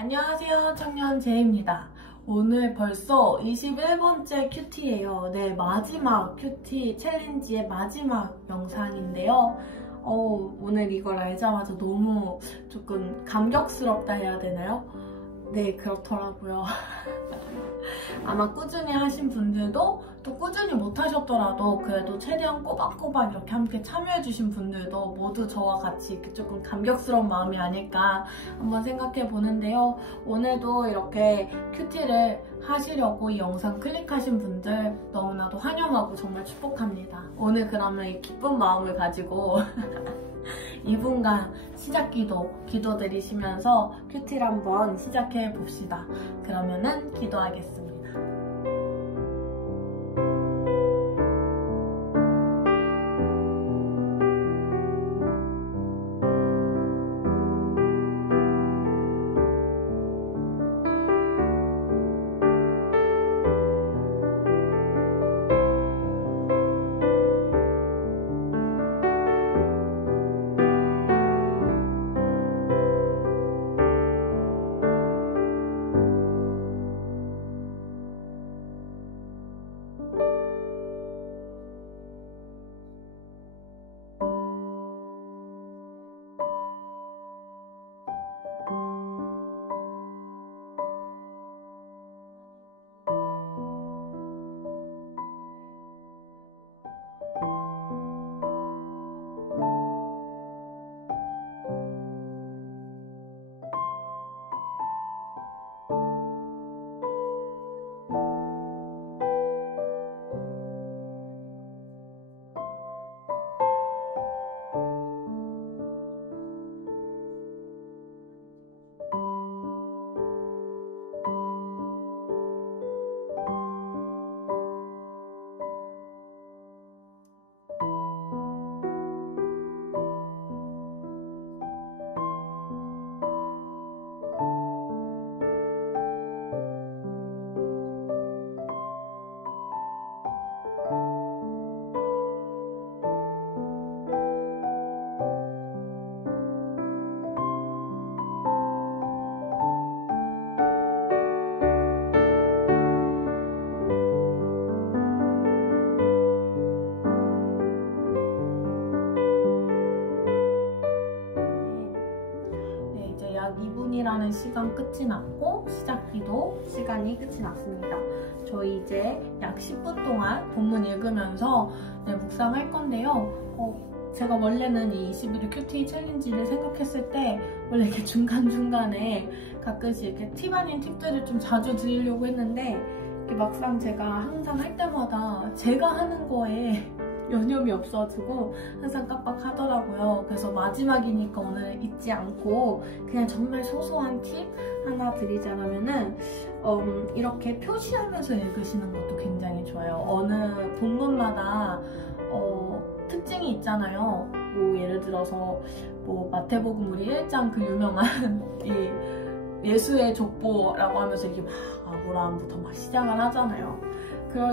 안녕하세요, 청년제입니다. 오늘 벌써 21번째 큐티예요. 네, 마지막 큐티 챌린지의 마지막 영상인데요. 오늘 이걸 알자마자 너무 조금 감격스럽다 해야 되나요? 네, 그렇더라고요. 아마 꾸준히 하신 분들도 또 꾸준히 못하셨더라도 그래도 최대한 꼬박꼬박 이렇게 함께 참여해주신 분들도 모두 저와 같이 이렇게 조금 감격스러운 마음이 아닐까 한번 생각해 보는데요. 오늘도 이렇게 큐티를 하시려고 이 영상 클릭하신 분들 너무나도 환영하고 정말 축복합니다. 오늘 그러면 이 기쁜 마음을 가지고 이분과 시작 기도 드리시면서 큐티를 한번 시작해 봅시다. 그러면은 기도하겠습니다. 약 2분이라는 시간 끝이 났고 시작 기도 시간이 끝이 났습니다. 저희 이제 약 10분 동안 본문 읽으면서 묵상할 건데요. 제가 원래는 이 21일 큐티 챌린지를 생각했을 때 원래 이렇게 중간중간에 가끔씩 이렇게 팁 아닌 팁들을 좀 자주 드리려고 했는데 막상 제가 항상 할 때마다 제가 하는 거에 여념이 없어지고 항상 깜빡하더라고요. 그래서 마지막이니까 오늘 잊지 않고 그냥 정말 소소한 팁 하나 드리자면은 이렇게 표시하면서 읽으시는 것도 굉장히 좋아요. 어느 본문마다 특징이 있잖아요. 뭐 예를 들어서 뭐 마태복음 우리 1장 그 유명한 이 예수의 족보라고 하면서 이게 막 아브라함부터 막 시작을 하잖아요.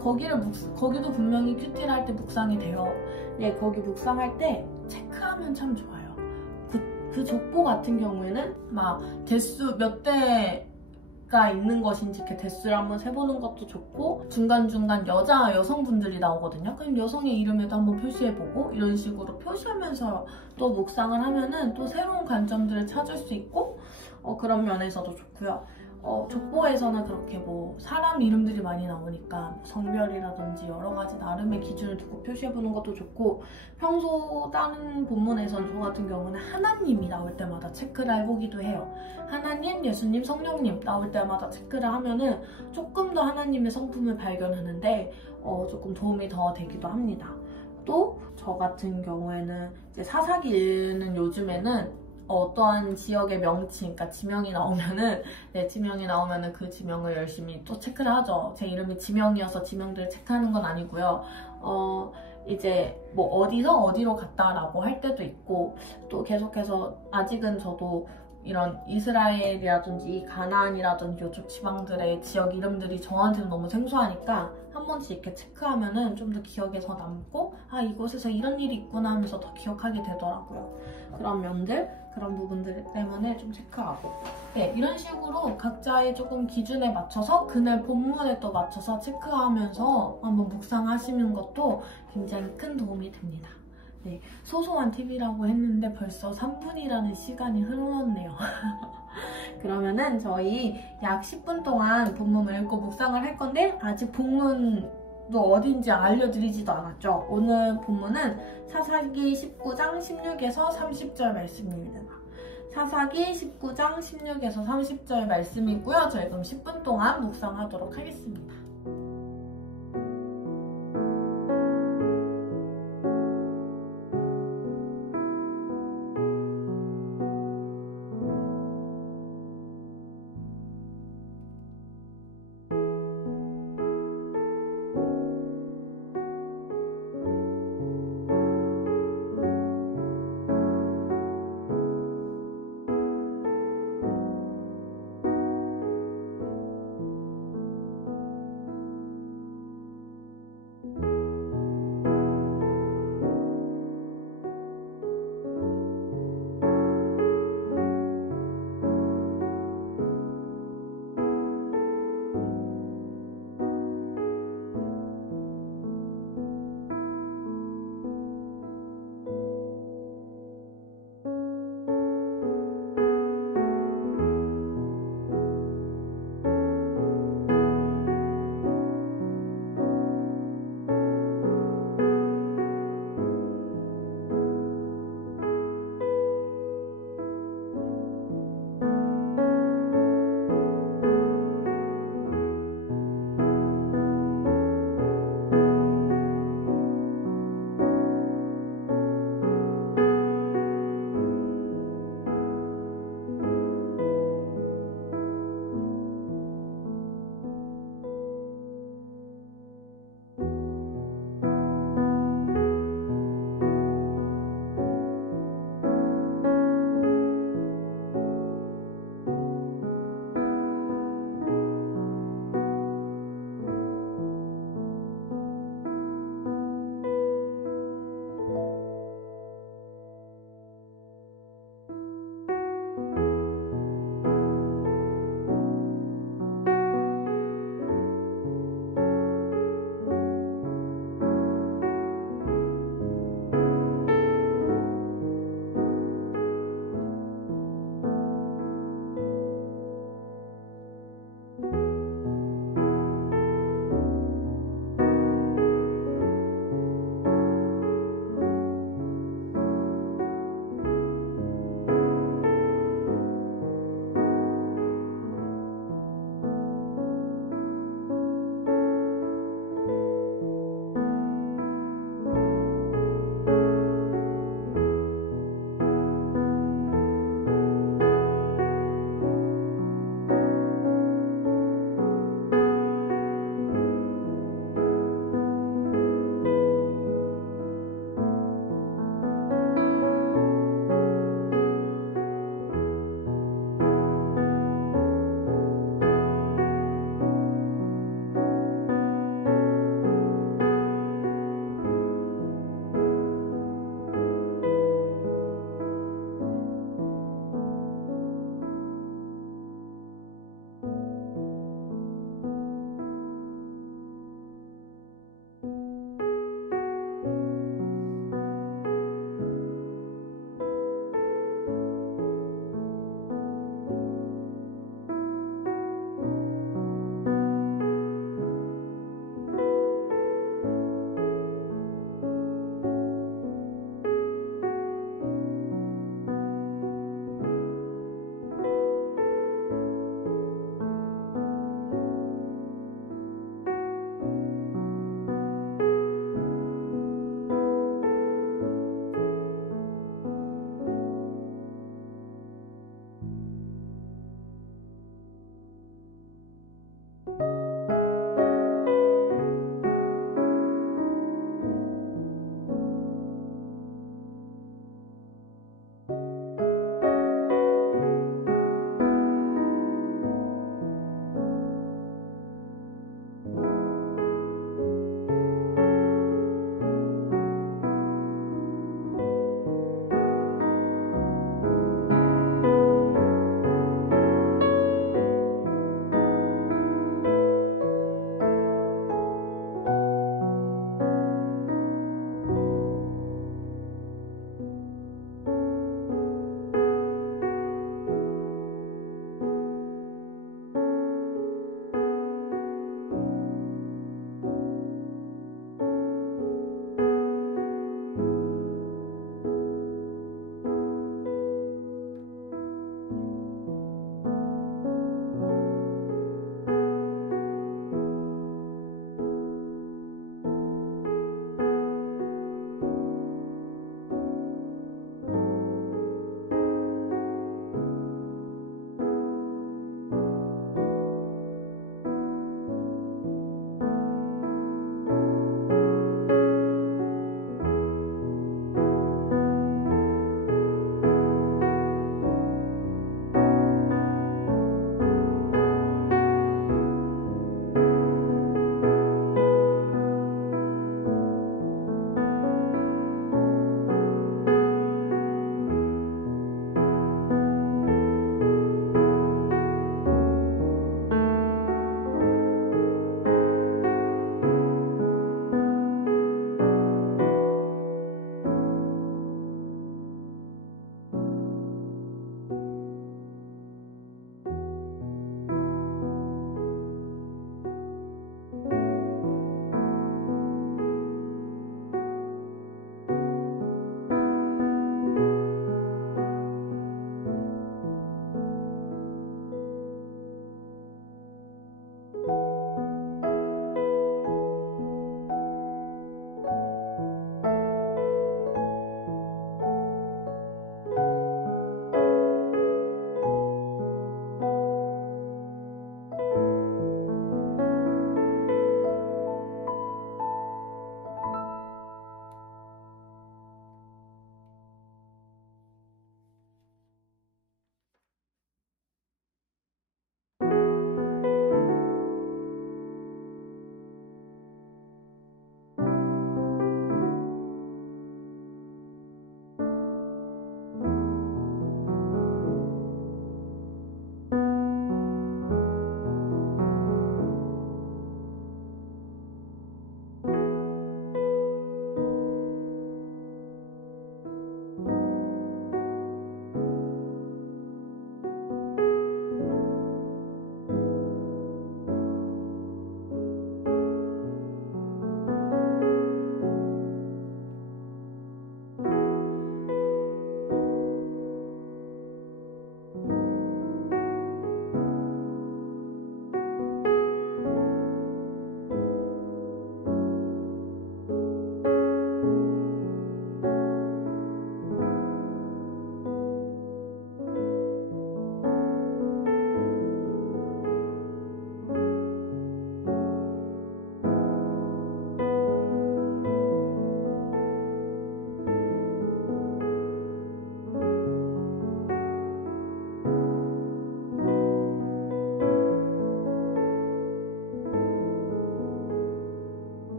거기도 분명히 큐티를 할 때 묵상이 돼요. 네, 거기 묵상할 때 체크하면 참 좋아요. 그 족보 같은 경우에는 막 대수 몇 대가 있는 것인지 이렇게 대수를 한번 세보는 것도 좋고 중간중간 여성분들이 나오거든요. 그럼 여성의 이름에도 한번 표시해보고 이런 식으로 표시하면서 또 묵상을 하면은 또 새로운 관점들을 찾을 수 있고 그런 면에서도 좋고요. 족보에서는 그렇게 뭐 사람 이름들이 많이 나오니까 성별이라든지 여러 가지 나름의 기준을 두고 표시해보는 것도 좋고 평소 다른 본문에서는 저 같은 경우는 하나님이 나올 때마다 체크를 해보기도 해요. 하나님, 예수님, 성령님 나올 때마다 체크를 하면은 조금 더 하나님의 성품을 발견하는데 조금 도움이 더 되기도 합니다. 또 저 같은 경우에는 이제 사사기 읽는 요즘에는 어떠한 지역의 명칭, 그러니까 지명이 나오면은 지명이 나오면은 그 지명을 열심히 또 체크를 하죠. 제 이름이 지명이어서 지명들을 체크하는 건 아니고요. 이제 뭐 어디서 어디로 갔다라고 할 때도 있고 또 계속해서 아직은 저도 이런 이스라엘이라든지 가나안이라든지 이쪽 지방들의 지역 이름들이 저한테는 너무 생소하니까 한 번씩 이렇게 체크하면은 좀 더 기억에 더 남고 아 이곳에서 이런 일이 있구나 하면서 더 기억하게 되더라고요. 그런 면들, 그런 부분들 때문에 좀 체크하고 네, 이런 식으로 각자의 조금 기준에 맞춰서 그날 본문에 또 맞춰서 체크하면서 한번 묵상하시는 것도 굉장히 큰 도움이 됩니다. 네, 소소한 팁이라고 했는데 벌써 3분이라는 시간이 흘렀네요. 그러면은 저희 약 10분 동안 본문을 읽고 묵상을 할 건데 아직 본문도 어딘지 알려드리지도 않았죠. 오늘 본문은 사사기 19장 16에서 30절 말씀입니다. 사사기 19장 16에서 30절 말씀이고요. 저희 그럼 10분 동안 묵상하도록 하겠습니다.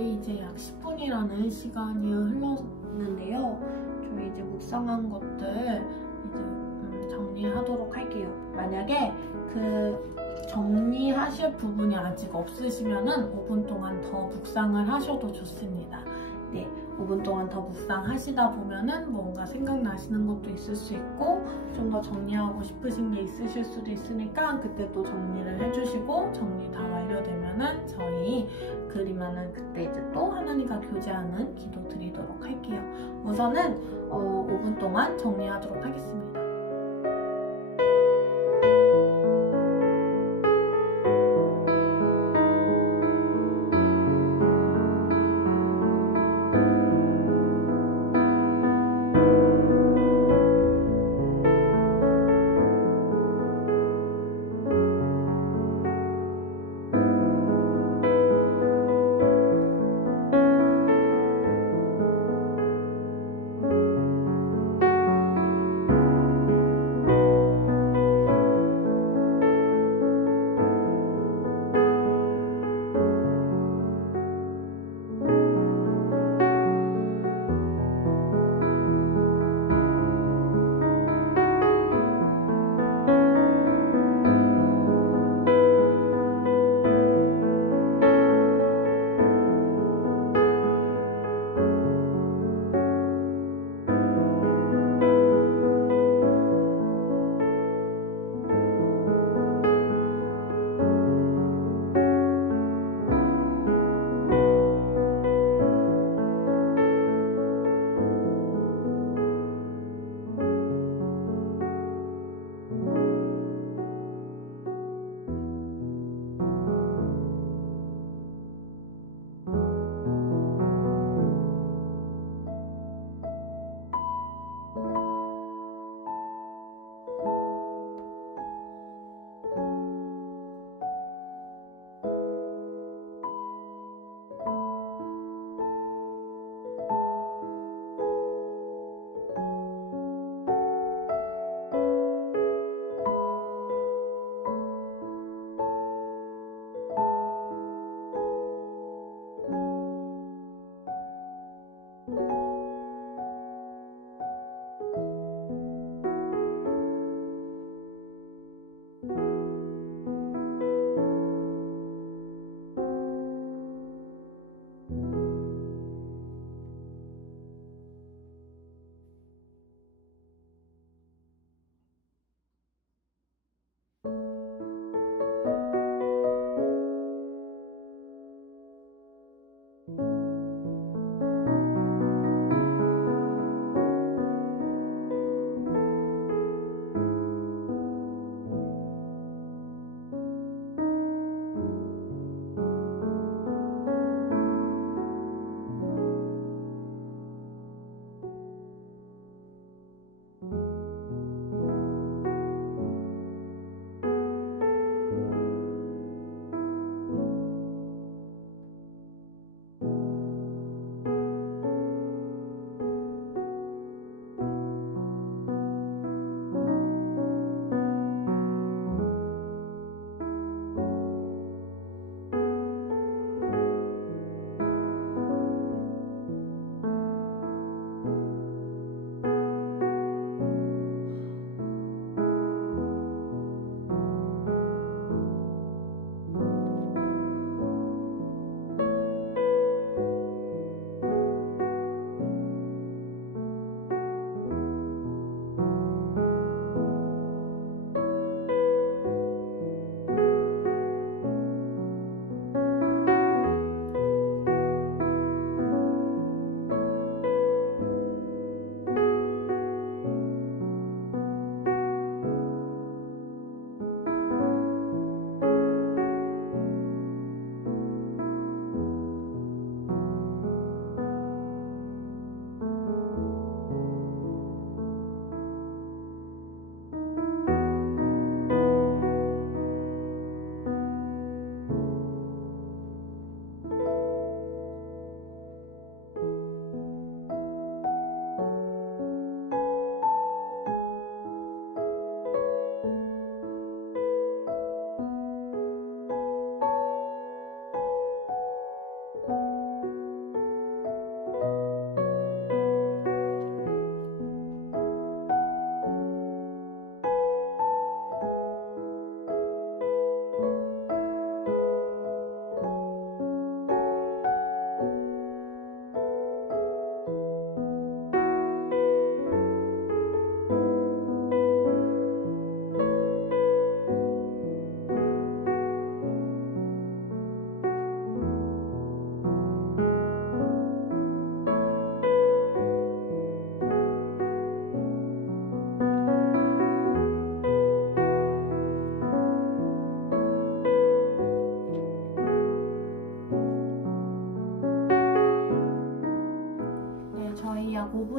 거의 이제 약 10분이라는 시간이 흘렀는데요. 저희 이제 묵상한 것들 이제 정리하도록 할게요. 만약에 그 정리하실 부분이 아직 없으시면은 5분 동안 더 묵상을 하셔도 좋습니다. 네, 5분 동안 더 묵상하시다 보면은 뭔가 생각나시는 것도 있을 수 있고 좀 더 정리하고 싶으신 게 있으실 수도 있으니까 그때 또 정리를 해주시고 정리 다 완료되면은 저희 그리면은 그때 이제 또 하나님과 교제하는 기도 드리도록 할게요. 우선은 5분 동안 정리하도록 하겠습니다.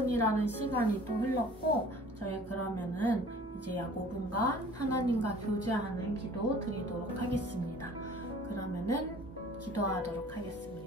2분이라는 시간이 또 흘렀고 저희 그러면은 이제 약 5분간 하나님과 교제하는 기도 드리도록 하겠습니다. 그러면은 기도하도록 하겠습니다.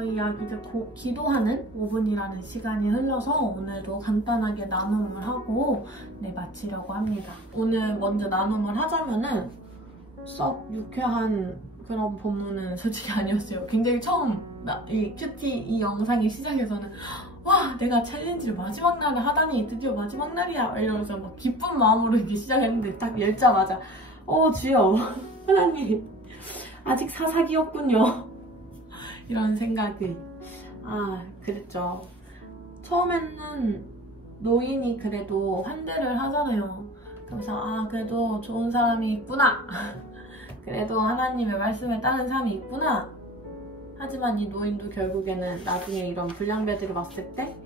저희 약 이제 기도하는 5분이라는 시간이 흘러서 오늘도 간단하게 나눔을 하고 마치려고 합니다. 오늘 먼저 나눔을 하자면은 썩 유쾌한 그런 본문은 솔직히 아니었어요. 굉장히 처음 이 큐티 이 영상이 시작해서는 와, 내가 챌린지를 마지막 날에 하다니 드디어 마지막 날이야 이러면서 막 기쁜 마음으로 이렇게 시작했는데 딱 열자마자 주여 하나님 아직 사사기였군요 이런 생각이 그랬죠. 처음에는 노인이 그래도 환대를 하잖아요. 그래서 그래도 좋은 사람이 있구나 그래도 하나님의 말씀에 따른 사람이 있구나. 하지만 이 노인도 결국에는 나중에 이런 불량배들을 봤을 때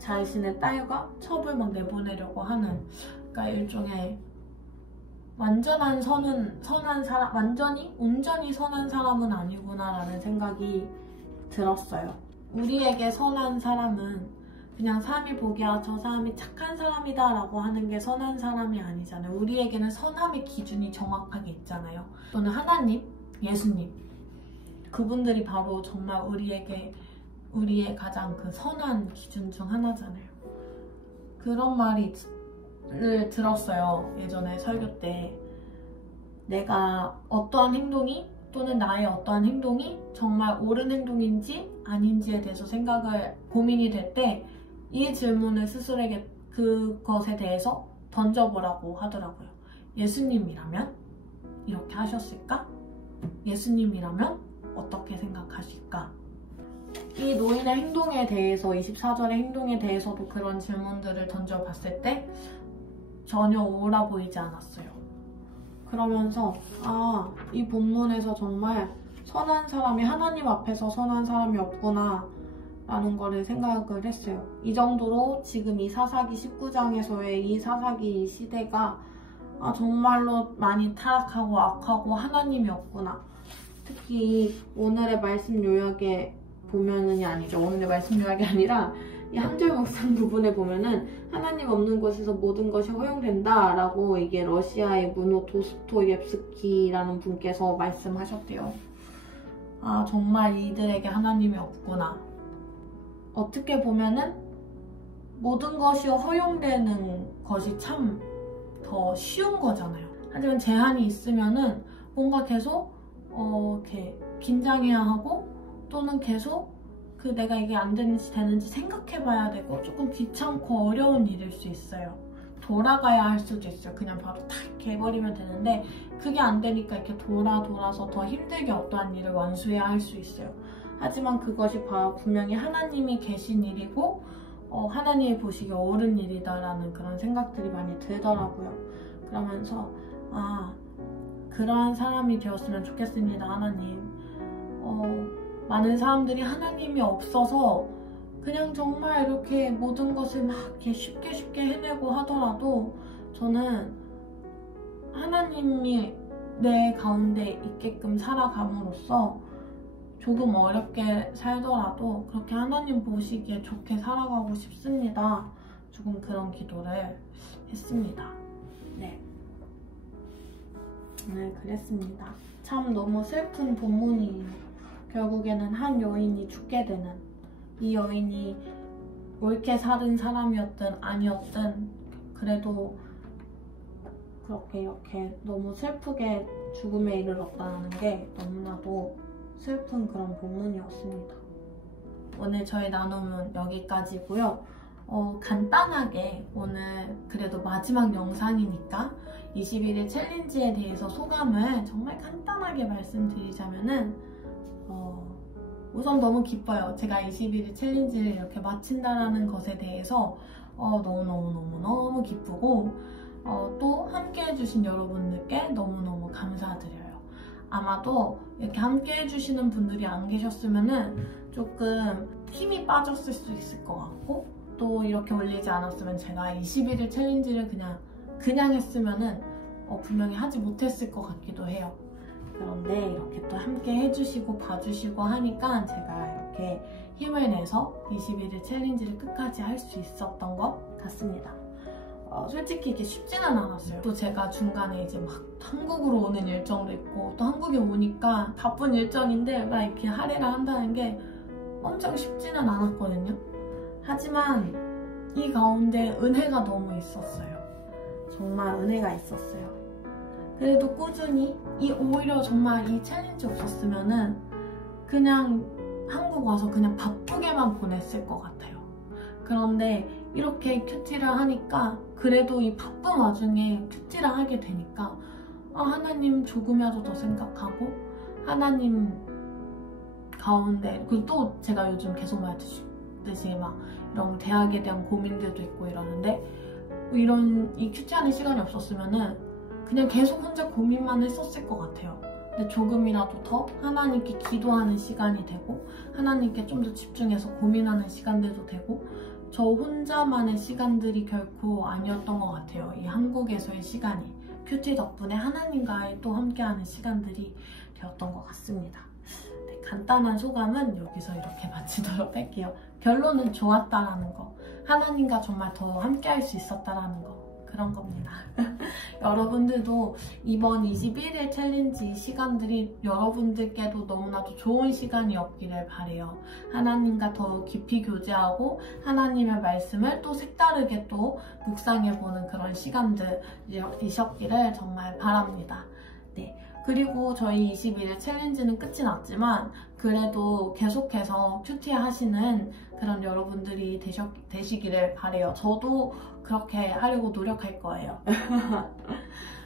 자신의 딸과 첩을 막 내보내려고 하는, 그러니까 일종의 완전한 선한 사람, 온전히 선한 사람은 아니구나라는 생각이 들었어요. 우리에게 선한 사람은 그냥 사람이 보기에 저 사람이 착한 사람이다 라고 하는 게 선한 사람이 아니잖아요. 우리에게는 선함의 기준이 정확하게 있잖아요. 또는 하나님, 예수님, 그분들이 바로 정말 우리의 가장 그 선한 기준 중 하나잖아요. 그런 말을 들었어요. 예전에 설교 때. 내가 어떠한 행동이 또는 나의 어떠한 행동이 정말 옳은 행동인지 아닌지에 대해서 고민이 될 때 이 질문을 스스로에게 그것에 대해서 던져보라고 하더라고요. 예수님이라면 이렇게 하셨을까? 예수님이라면 어떻게 생각하실까? 이 노인의 행동에 대해서 24절의 행동에 대해서도 그런 질문들을 던져봤을 때 전혀 옳아 보이지 않았어요. 그러면서 이 본문에서 정말 선한 사람이 하나님 앞에서 선한 사람이 없구나 라는 거를 생각을 했어요. 이 정도로 지금 이 사사기 19장에서의 이 사사기 시대가 정말로 많이 타락하고 악하고 하나님이 없구나. 특히 오늘의 말씀 요약에 보면은이 아니죠. 오늘의 말씀 요약이 아니라 이 한 절 묵상 부분에 보면은 하나님 없는 곳에서 모든 것이 허용된다 라고 이게 러시아의 문호 도스토옙스키라는 분께서 말씀하셨대요. 정말 이들에게 하나님이 없구나. 어떻게 보면은 모든 것이 허용되는 것이 참 더 쉬운 거잖아요. 하지만 제한이 있으면은 뭔가 계속 이렇게 긴장해야 하고 또는 계속 내가 이게 안 되는지 생각해봐야 되고 조금 귀찮고 어려운 일일 수 있어요. 돌아가야 할 수도 있어요. 그냥 바로 탁 이렇게 해버리면 되는데 그게 안 되니까 이렇게 돌아서 더 힘들게 어떠한 일을 완수해야 할 수 있어요. 하지만 그것이 바로 분명히 하나님이 계신 일이고 하나님이 보시기에 옳은 일이다라는 그런 생각들이 많이 들더라고요. 그러면서 그러한 사람이 되었으면 좋겠습니다. 하나님. 많은 사람들이 하나님이 없어서 그냥 정말 이렇게 모든 것을 막 이렇게 쉽게 해내고 하더라도 저는 하나님이 내 가운데 있게끔 살아감으로써 조금 어렵게 살더라도 그렇게 하나님 보시기에 좋게 살아가고 싶습니다. 조금 그런 기도를 했습니다. 네, 그랬습니다. 참 너무 슬픈 본문이에요. 결국에는 한 여인이 죽게 되는, 이 여인이 옳게 살은 사람이었든 아니었든 그래도 그렇게 이렇게 너무 슬프게 죽음에 이르렀다는 게 너무나도 슬픈 그런 본문이었습니다. 오늘 저희 나눔은 여기까지고요. 간단하게 오늘 그래도 마지막 영상이니까 21일 챌린지에 대해서 소감을 정말 간단하게 말씀드리자면은 우선 너무 기뻐요. 제가 21일 챌린지를 이렇게 마친다라는 것에 대해서 너무 기쁘고 또 함께 해주신 여러분들께 너무너무 감사드려요. 아마도 이렇게 함께 해주시는 분들이 안 계셨으면은 조금 힘이 빠졌을 수 있을 것 같고 또 이렇게 올리지 않았으면 제가 21일 챌린지를 그냥 했으면은 분명히 하지 못했을 것 같기도 해요. 그런데 이렇게 또 함께 해주시고 봐주시고 하니까 제가 이렇게 힘을 내서 21일 챌린지를 끝까지 할 수 있었던 것 같습니다. 솔직히 이게 쉽지는 않았어요. 또 제가 중간에 이제 막 한국으로 오는 일정도 있고 또 한국에 오니까 바쁜 일정인데 막 이렇게 할애를 한다는 게 엄청 쉽지는 않았거든요. 하지만 이 가운데 은혜가 너무 있었어요. 정말 은혜가 있었어요. 그래도 꾸준히 오히려 정말 이 챌린지 없었으면은 그냥 한국 와서 그냥 바쁘게만 보냈을 것 같아요. 그런데 이렇게 큐티를 하니까 그래도 이 바쁜 와중에 큐티를 하게 되니까 하나님 조금이라도 더 생각하고 하나님 가운데, 그리고 또 제가 요즘 계속 말했듯이 막 이런 대학에 대한 고민들도 있고 이러는데 이 큐티하는 시간이 없었으면은 그냥 계속 혼자 고민만 했었을 것 같아요. 근데 조금이라도 더 하나님께 기도하는 시간이 되고 하나님께 좀 더 집중해서 고민하는 시간들도 되고 저 혼자만의 시간들이 결코 아니었던 것 같아요. 이 한국에서의 시간이 큐티 덕분에 하나님과의 또 함께하는 시간들이 되었던 것 같습니다. 네, 간단한 소감은 여기서 이렇게 마치도록 할게요. 결론은 좋았다라는 거, 하나님과 정말 더 함께할 수 있었다라는 거, 그런 겁니다. 여러분들도 이번 21일 챌린지 시간들이 여러분들께도 너무나도 좋은 시간이었기를 바래요. 하나님과 더 깊이 교제하고 하나님의 말씀을 또 색다르게 또 묵상해보는 그런 시간들이셨기를 정말 바랍니다. 네. 그리고 저희 21일 챌린지는 끝이 났지만 그래도 계속해서 큐티 하시는 그런 여러분들이 되시기를 바래요. 저도 그렇게 하려고 노력할 거예요.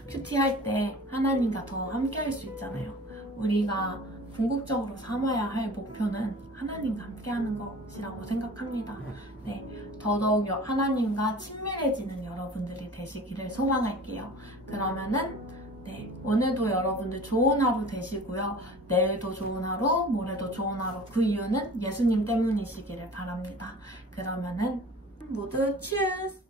큐티 할 때 하나님과 더 함께 할 수 있잖아요. 우리가 궁극적으로 삼아야 할 목표는 하나님과 함께 하는 것이라고 생각합니다. 네, 더더욱 하나님과 친밀해지는 여러분들이 되시기를 소망할게요. 그러면은 네, 오늘도 여러분들 좋은 하루 되시고요. 내일도 좋은 하루, 모레도 좋은 하루. 그 이유는 예수님 때문이시기를 바랍니다. 그러면은 모두 치얼스!